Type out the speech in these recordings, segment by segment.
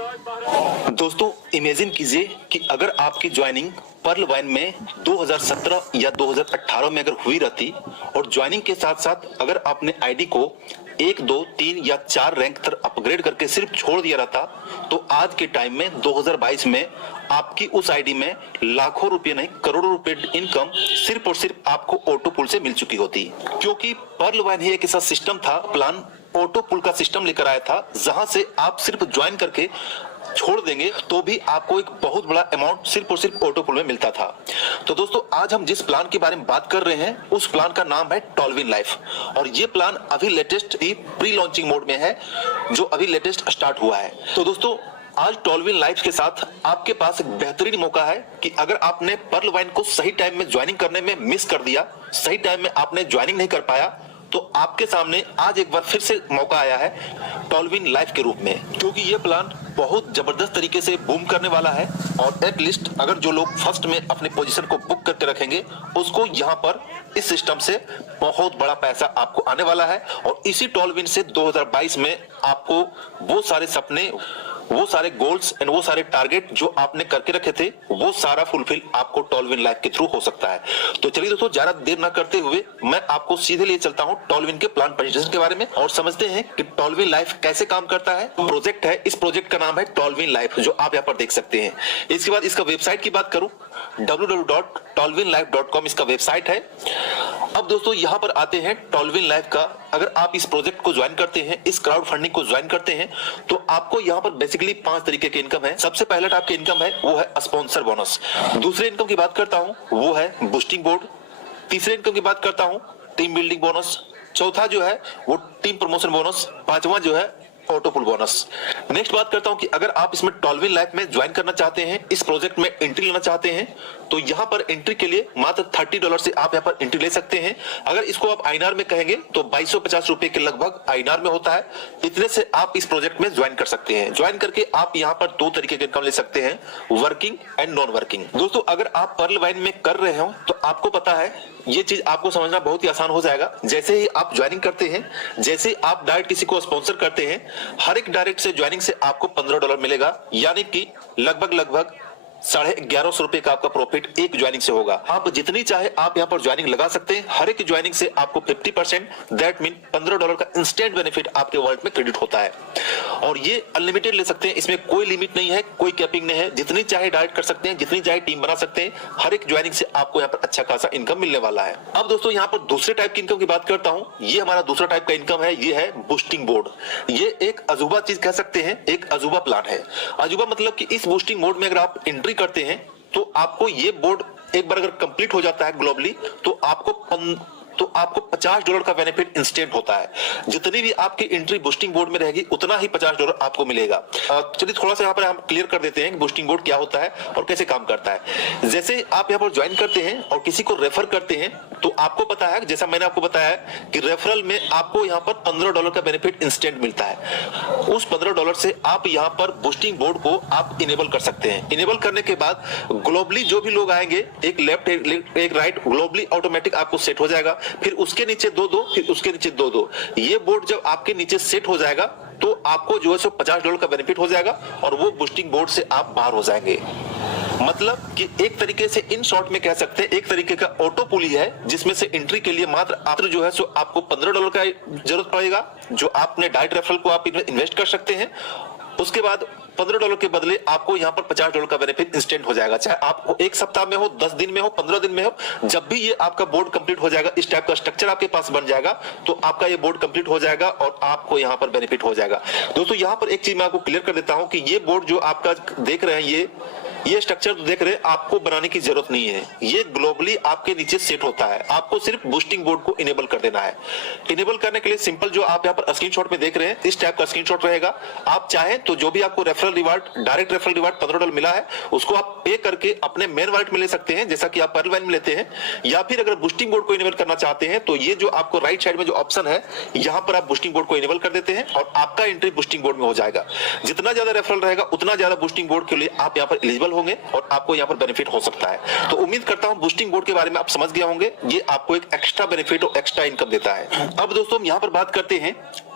दोस्तों इमेजिन कीजिए कि अगर आपकी ज्वाइनिंग पर्ल वाइन में 2017 या 2018 में अगर हुई रहती और ज्वाइनिंग के साथ साथ अगर आपने आईडी को 1, 2, 3 या 4 रैंक तक अपग्रेड करके सिर्फ छोड़ दिया रहता तो आज के टाइम में 2022 में आपकी उस आईडी में लाखों रुपए नहीं करोड़ों रुपए इनकम सिर्फ और सिर्फ आपको ऑटो पुल से मिल चुकी होती, क्योंकि पर्ल वाइन ही एक ऐसा सिस्टम था, प्लान ऑटो पुल का सिस्टम लेकर आया था जहां से आप सिर्फ ज्वाइन करके छोड़ देंगे तो भी आपको एक बहुत बड़ा अमाउंट सिर्फ और सिर्फ ऑटो पुल में मिलता था। तो दोस्तों आज हम जिस प्लान के बारे में बात कर रहे हैं उस प्लान का नाम है टॉलविन लाइफ, और ये प्लान अभी लेटेस्ट ही प्री लॉन्चिंग मोड में है जो अभी लेटेस्ट स्टार्ट हुआ है। तो दोस्तों आज टॉलविन लाइफ के साथ आपके पास एक बेहतरीन मौका है कि अगर आपने पर्ल वाइन को सही टाइम में ज्वाइनिंग करने में मिस कर दिया, सही टाइम में आपने ज्वाइनिंग नहीं कर पाया, तो आपके सामने आज एक बार फिर से मौका आया है टॉलविन लाइफ के रूप में, क्योंकि ये प्लान बहुत जबरदस्त तरीके से बूम करने वाला है। और एटलीस्ट अगर जो लोग फर्स्ट में अपने पोजीशन को बुक करके रखेंगे उसको यहाँ पर इस सिस्टम से बहुत बड़ा पैसा आपको आने वाला है। और इसी टॉलविन से 2022 में आपको वो सारे सपने, वो सारे गोल्स एंड वो सारे टारगेट जो आपने करके रखे थे वो सारा फुलफिल आपको टॉलविन लाइफ के थ्रू हो सकता है। तो चलिए दोस्तों ज्यादा देर ना करते हुए मैं आपको सीधे लिए चलता हूं टॉलविन के प्लान प्रेजेंटेशन के बारे में और समझते हैं कि टॉलविन लाइफ कैसे काम करता है। प्रोजेक्ट है, इस प्रोजेक्ट का नाम है टॉलविन लाइफ जो आप यहाँ पर देख सकते हैं। इसके बाद इसका वेबसाइट की बात करूं www.tolvinlife.com इसका वेबसाइट है। अब दोस्तों यहाँ पर आते हैं टॉलविन लाइफ का, अगर आप इस प्रोजेक्ट को ज्वाइन करते हैं, इस क्राउड फंडिंग को ज्वाइन करते हैं तो आपको यहाँ पर बेसिकली 5 तरीके के इनकम है। सबसे पहला आपके इनकम है वो है स्पॉन्सर बोनस। दूसरे इनकम की बात करता हूँ वो है बूस्टिंग बोर्ड। तीसरे इनकम की बात करता हूँ टीम बिल्डिंग बोनस। चौथा जो है वो टीम प्रमोशन बोनस। पांचवा जो है ऑटो पुल बोनस। नेक्स्ट बात करता हूं कि अगर आप इसमें टॉलविन लाइफ में ज्वाइन करना चाहते हैं, इस प्रोजेक्ट में एंट्री लेना चाहते हैं तो यहां पर एंट्री के लिए मात्र $30 से आप यहां पर एंट्री ले सकते हैं। अगर इसको आप आईएनआर में कहेंगे तो 2250 रुपए के लगभग आईएनआर में होता है। इतने से आप इस प्रोजेक्ट में ज्वाइन कर सकते हैं। ज्वाइन करके आप यहां पर 2 तरीके के इनकम ले सकते हैं, वर्किंग एंड नॉन वर्किंग। दोस्तों अगर आप पर्ल वाइन में कर रहे हो तो आपको पता है ये चीज आपको समझना बहुत ही आसान हो जाएगा। जैसे ही आप ज्वाइनिंग करते हैं, जैसे ही आप डायरेक्ट किसी को स्पॉन्सर करते हैं, हर एक डायरेक्ट से ज्वाइनिंग से आपको $15 मिलेगा, यानी कि लगभग 1150 रुपए का आपका प्रॉफिट एक ज्वाइनिंग से होगा। आप जितनी चाहे आप यहाँ पर ज्वाइनिंग लगा सकते हैं। हर एक ज्वाइनिंग से आपको 50%, दैट मीन $15 का इंस्टेंट बेनिफिट आपके वॉलेट में क्रेडिट होता है। और ये अनलिमिटेड ले सकते हैं, इसमें कोई लिमिट नहीं है, कोई कैपिंग नहीं है। जितनी चाहे डायरेक्ट कर सकते हैं, जितनी चाहे टीम बना सकते हैं। हर एक ज्वाइनिंग से आपको यहाँ पर अच्छा खासा इनकम मिलने वाला है। अब दोस्तों यहाँ पर दूसरे टाइप की इनकम की बात करता हूँ। ये हमारा दूसरा टाइप का इनकम है, ये है बूस्टिंग बोर्ड। ये एक अजूबा चीज कह सकते हैं, एक अजूबा प्लान है। अजूबा मतलब कि इस बूस्टिंग बोर्ड में अगर आप एंट्री करते हैं तो आपको ये बोर्ड एक बार अगर कंप्लीट हो जाता है ग्लोबली तो आपको $50 का बेनिफिट इंस्टेंट होता है। जितनी भी आपकी एंट्री बूस्टिंग बोर्ड में रहेगी उतना ही $50 आपको मिलेगा। चलिए थोड़ा सा यहाँ पर हम क्लियर कर देते हैं कि बूस्टिंग बोर्ड क्या होता है और कैसे काम करता है। जैसे आप यहाँ पर ज्वाइन करते हैं और किसी को रेफर करते हैं तो आपको पता है, जैसा मैंने आपको बताया कि रेफरल में आपको यहाँ पर $15 का बेनिफिट इंस्टेंट मिलता है। उस $15 से आप यहाँ पर बूस्टिंग बोर्ड को आप इनेबल कर सकते हैं। इनेबल करने के बाद ग्लोबली जो भी लोग आएंगे, एक लेफ्ट एक राइट ग्लोबली ऑटोमेटिक आपको सेट हो जाएगा। फिर उसके नीचे 2-2, फिर उसके नीचे 2-2। ये बोर्ड जब आपके नीचे सेट हो जाएगा तो आपको जो है सो $50 का बेनिफिट हो जाएगा और वो बूस्टिंग बोर्ड से आप बाहर हो जाएंगे। मतलब कि एक तरीके से इन शॉर्ट में कह सकते हैं एक तरीके का ऑटो पुल ही है, जिसमें से एंट्री के लिए मात्र जो है सो आपको $15 का जरूरत पड़ेगा, जो आपने डायरेक्ट रेफरल को आप इन्वेस्ट कर सकते हैं। उसके बाद $15 के बदले आपको यहाँ पर $50 का बेनिफिट इंस्टेंट हो जाएगा। चाहे आपको 1 सप्ताह में हो, 10 दिन में हो, 15 दिन में हो, जब भी ये आपका बोर्ड कंप्लीट हो जाएगा, इस टाइप का स्ट्रक्चर आपके पास बन जाएगा तो आपका ये बोर्ड कंप्लीट हो जाएगा और आपको यहाँ पर बेनिफिट हो जाएगा। दोस्तों यहाँ पर एक चीज मैं आपको क्लियर कर देता हूँ कि ये बोर्ड जो आपका देख रहे हैं, ये स्ट्रक्चर देख रहे हैं, आपको बनाने की जरूरत नहीं है। ये ग्लोबली आपके नीचे सेट होता है। आपको सिर्फ बूस्टिंग बोर्ड को इनेबल कर देना है। इनेबल करने के लिए सिंपल जो आप यहाँ पर स्क्रीनशॉट में देख रहे हैं, इस टाइप का स्क्रीनशॉट रहेगा। आप चाहें तो जो भी आपको referral reward, direct referral reward $15 मिला है, उसको आप पे करके अपने मेन वॉलेट में ले सकते हैं, जैसा कि आप पर्ल वाइन में लेते हैं। या फिर अगर बूस्टिंग बोर्ड को इनेबल करना चाहते हैं तो ये जो आपको राइट साइड में जो ऑप्शन है, यहाँ पर आप बूस्टिंग बोर्ड को इनेबल कर देते हैं और आपका एंट्री बूस्टिंग बोर्ड में हो जाएगा। जितना ज्यादा रेफरल रहेगा उतना ज्यादा बूस्टिंग बोर्ड के लिए आप यहाँ पर एलिजिबल होंगे और आपको यहाँ पर बेनिफिट हो सकता है। तो उम्मीद करता हूँ बूस्टिंग बोर्ड के बारे में आप समझ गए होंगे। ये आपको एक एक्स्ट्रा बेनिफिट और एक्स्ट्रा इनकम देता है। अब दोस्तों हम यहाँ पर बात करते हैं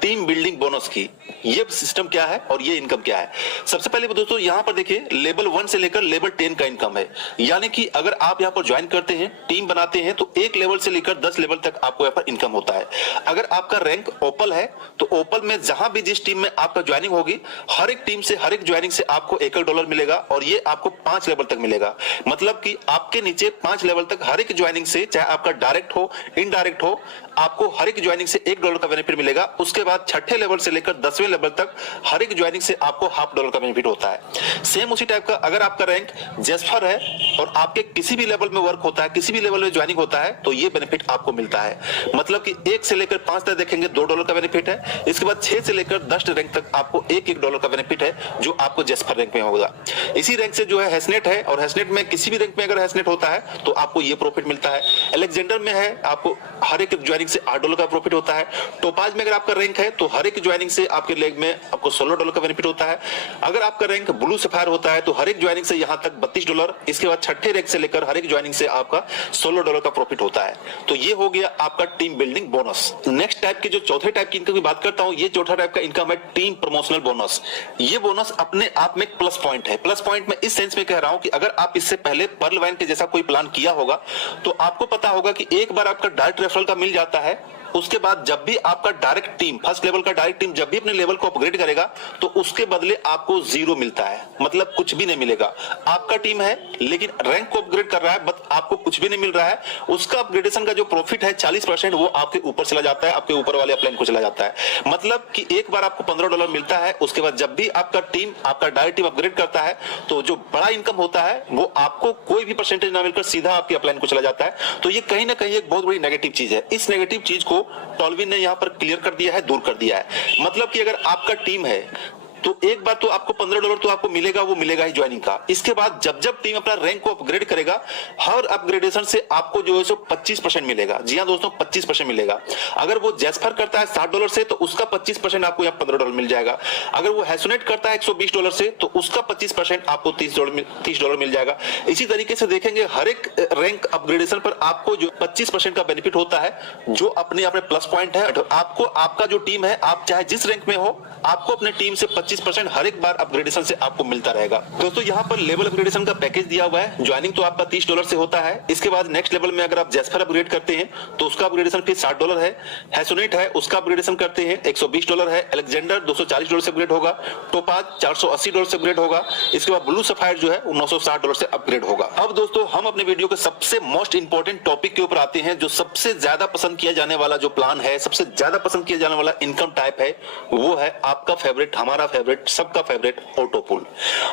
टीम बिल्डिंग बोनस की। ये सिस्टम क्या है और ये इनकम क्या है? सबसे पहले दोस्तों यहां पर देखिए लेवल 1 से लेकर लेवल 10 का इनकम है। यानी कि अगर आप यहां पर ज्वाइन करते हैं, टीम बनाते हैं, तो एक लेवल से लेकर 10 लेवल तक आपको यहां पर इनकम होता है। अगर आपका रैंक ओपल है तो ओपल में जहां भी जिस टीम में आपका ज्वाइनिंग होगी, हर एक टीम से, हर एक ज्वाइनिंग से आपको $1 मिलेगा और ये आपको 5 लेवल तक मिलेगा। मतलब कि आपके नीचे 5 लेवल तक हर एक ज्वाइनिंग से, चाहे आपका डायरेक्ट हो इनडायरेक्ट हो, आपको हर एक ज्वाइनिंग से $1 का बेनिफिट मिलेगा। उसके बाद छठे लेवल से लेकर 10वें लेवल तक हर एक ज्वाइनिंग से आपको $0.5 का बेनिफिट होता है। सेम उसी टाइप का अगर आपका रैंक जेस्पर है और आपके किसी भी लेवल में वर्क होता है, किसी भी लेवल में ज्वाइनिंग होता है, तो ये बेनिफिट आपको मिलता है। मतलब कि 1 से लेकर 5 तक देखेंगे $2 का बेनिफिट है। इसके बाद 6 से लेकर 10 रैंक तक आपको $1 का बेनिफिट है जो आपको जेस्पर रैंक में होगा। इसी रैंक से जो है हैसनेट है, और हैसनेट में किसी भी रैंक में अगर हैसनेट होता है तो आपको ये प्रॉफिट मिलता है। अलेक्जेंडर में है आपको हर एक ज्वाइनिंग से $8 का प्रॉफिट होता है। टोपाज में अगर आपका रैंक है तो हर एक ज्वाइनिंग से आपके लेग में आपको $16 का बेनिफिट होता है। अगर आपका रैंक ब्लू सफायर होता है तो हर एक ज्वाइनिंग से यहां तक $32। इसके बाद छठे रैंक से लेकर हर एक ज्वाइनिंग से आपका $16 का प्रॉफिट होता है। तो ये हो गया आपका team building bonus. Next type की जो चौथे टाइप की इनकम की बात करता हूं, ये चौथा टाइप का इनकम है टीम प्रमोशनल बोनस। ये बोनस अपने आप में एक प्लस पॉइंट है। प्लस पॉइंट में इस सेंस में कह रहा हूं कि अगर आप इससे पहले पर्ल वाइन के जैसा कोई प्लान किया होगा तो आपको पता होगा कि एक बार आपका डायरेक्ट रेफरल का मिल जाता है, उसके बाद जब भी आपका डायरेक्ट टीम, फर्स्ट लेवल का डायरेक्ट टीम जब भी अपने लेवल को अपग्रेड करेगा तो उसके बदले आपको 0 मिलता है। मतलब कुछ भी नहीं मिलेगा। आपका टीम है लेकिन रैंक को अपग्रेड कर रहा है, बट आपको कुछ भी नहीं मिल रहा है। उसका अपग्रेडेशन का जो प्रॉफिट है 40% वो आपके ऊपर चला जाता है, आपके ऊपर वाले अपलाइन को चला जाता है। मतलब कि एक बार आपको $15 मिलता है, उसके बाद जब भी आपका टीम, आपका डायरेक्ट टीम अपग्रेड करता है तो जो बड़ा इनकम होता है वो आपको कोई भी परसेंटेज ना मिलकर सीधा आपके अपलाइन को चला जाता है। तो ये कहीं ना कहीं एक बहुत बड़ी नेगेटिव चीज है। इस नेगेटिव चीज को टॉल्विन ने यहां पर क्लियर कर दिया है, दूर कर दिया है। मतलब कि अगर आपका टीम है तो एक बार तो आपको $15 तो आपको मिलेगा, वो मिलेगा ही ज्वाइनिंग का। इसके बाद जब जब टीम अपना रैंक को अपग्रेड करेगा, हर अपग्रेडेशन से आपको जो है सो 25% मिलेगा। जी हाँ दोस्तों, 25% मिलेगा। अगर वो जेस्पर करता है $60 से तो उसका 25% आपको यहाँ $15 मिल जाएगा। अगर वो हैसोनेट करता है $120 से तो उसका 25% आपको $30 मिल जाएगा। इसी तरीके से देखेंगे हर एक रैंक अपग्रेडेशन पर आपको जो 25% का बेनिफिट होता है, जो अपने आप में प्लस पॉइंट है। आपको आपका जो टीम है, आप चाहे जिस रैंक में हो, आपको अपने टीम से 25% हर एक बार अपग्रेडेशन से आपको मिलता रहेगा। दोस्तों यहाँ पर लेवल अपग्रेडेशन का पैकेज दिया हुआ है। ज्वाइनिंग तो आपका $30 से होता है। इसके बाद नेक्स्ट लेवल में अगर आप जेस्पर अपग्रेड करते हैं तो उसका अपग्रेडेशन फिर $60 है। हैसोनेट है उसका अपग्रेडेशन करते हैं $120 है। अलेक्जेंडर $240 से अपग्रेड होगा। टोपाज $480 से अपग्रेड होगा। इसके बाद ब्लू सफायर जो है $960 से अपग्रेड होगा। अब दोस्तों हम अपने वीडियो के सबसे मोस्ट इंपोर्टेंट टॉपिक के ऊपर आते हैं। जो सबसे ज्यादा पसंद किया जाने वाला जो प्लान है, सबसे ज्यादा पसंद किया जाने वाला इनकम टाइप है, वो है आपका फेवरेट, हमारा फेवरेट, सबका फेवरेट ऑटो पुल।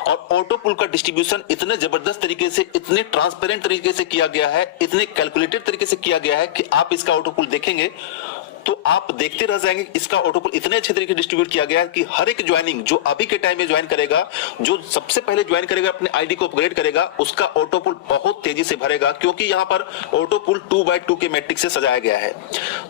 और ऑटो पुल का डिस्ट्रीब्यूशन इतने जबरदस्त तरीके से, इतने ट्रांसपेरेंट तरीके से किया गया है, इतने कैलकुलेटेड तरीके से किया गया है कि आप इसका ऑटो पुल देखेंगे तो आप देखते रह जाएंगे। इसका ऑटो पुल इतने अच्छे तरीके से डिस्ट्रीब्यूट किया गया है कि हर एक ज्वाइनिंग जो अभी के टाइम में ज्वाइन करेगा, जो सबसे पहले ज्वाइन करेगा, अपने आईडी को अपग्रेड करेगा, उसका ऑटो पुल बहुत तेजी से भरेगा, क्योंकि यहाँ पर ऑटो पुल 2x2 के मैट्रिक्स से सजाया गया है।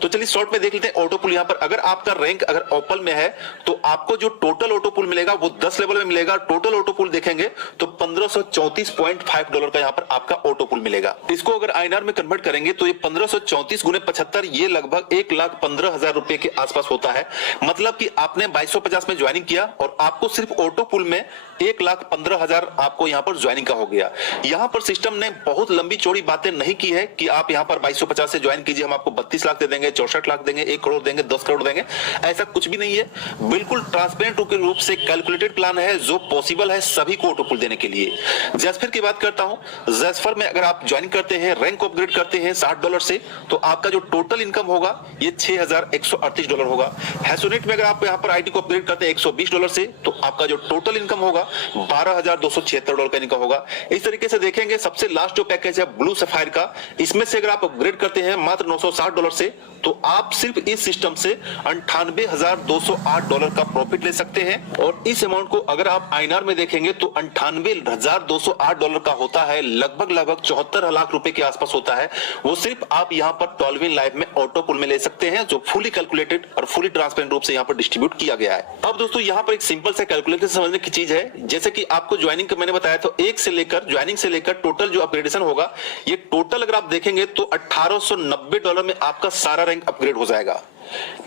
तो चलिए शॉर्ट में देख लेते हैं ऑटो पुल। यहाँ पर अगर आपका रैंक अगर ओपल में है तो आपको जो टोटल ऑटो पुल मिलेगा वो 10 लेवल में मिलेगा। टोटल ऑटो पुल देखेंगे तो $1534.5 का यहाँ पर आपका ऑटो पुल मिलेगा। इसको अगर INR में कन्वर्ट करेंगे तो ये 1534 गुने 75, ये लगभग 1,15,000 रुपए के आसपास होता है। मतलब कि आपने 2250 में ज्वाइनिंग किया और आपको सिर्फ ऑटो पुल में 1,15,000 आपको यहाँ पर ज्वाइनिंग का हो गया। यहाँ पर सिस्टम ने बहुत लंबी चौड़ी बातें नहीं की है कि आप यहाँ पर 2250 से ज्वाइन कीजिए, हम आपको 32 लाख दे देंगे, 64 लाख देंगे, 1 करोड़ देंगे, 10 करोड़ देंगे। ऐसा कुछ भी नहीं है। बिल्कुल ट्रांसपेरेंट रूप से कैलकुलेटेड प्लान है जो पॉसिबल है सभी को ऑटो पुल देने के लिए। जेस्पर की बात करता हूं। जेस्पर में अगर आप ज्वाइन करते हैं, रैंक को अपग्रेड करते हैं $60 से, तो आपका जो टोटल इनकम होगा ये $6,138 होगा। हैसोनेट में अगर आप यहाँ पर आईडी को अपग्रेड करते हैं $120 से, तो आपका जो टोटल इनकम होगा $12,276 का इनकम होगा। इस तरीके से देखेंगे सबसे लास्ट जो पैकेज है ब्लू सफायर का, इसमें से अगर आप अपग्रेड करते हैं मात्र $960 से, तो आप सिर्फ इस सिस्टम से $98,208 का प्रॉफिट ले सकते हैं। और इस अमाउंट को अगर आप INR में देखेंगे तो $98,208 का होता है, लगभग 74 लाख रुपए के आसपास होता है। वो सिर्फ आप यहाँ पर टॉल्विन लाइव में ऑटो पुल में ले सकते हैं, जो फुली कैलकुलेटेड और फुली ट्रांसपेरेंट रूप से यहाँ पर डिस्ट्रीब्यूट किया गया है। अब दोस्तों यहाँ पर एक सिंपल से कैलकुलेटर समझने की चीज है। जैसे कि आपको ज्वाइनिंग का मैंने बताया तो ज्वाइनिंग से लेकर टोटल जो अपग्रेडेशन होगा, ये टोटल अगर आप देखेंगे तो $1,890 में आपका सारा रैंक अपग्रेड हो जाएगा।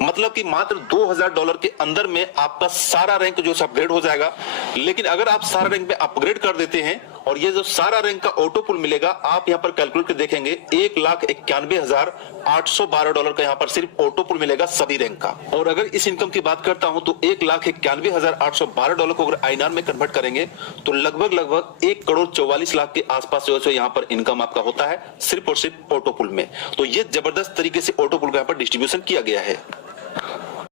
मतलब कि मात्र $2000 के अंदर में आपका सारा रैंक जो अपग्रेड हो जाएगा। लेकिन अगर आप सारा रैंक में अपग्रेड कर देते हैं और ये जो सारा रैंक का ऑटो पुल मिलेगा, आप यहाँ पर कैलकुलेट कर देखेंगे $1,91,812 का यहाँ पर सिर्फ ऑटो पुल मिलेगा सभी रैंक का। और अगर इस इनकम की बात करता हूं तो $1,91,812 को अगर आईएनआर में कन्वर्ट करेंगे तो लगभग 1,44,00,000 के आसपास जो है यहाँ पर इनकम आपका होता है सिर्फ और सिर्फ ऑटो पुल में। तो ये जबरदस्त तरीके से ऑटो पुल का यहाँ पर डिस्ट्रीब्यूशन किया गया है।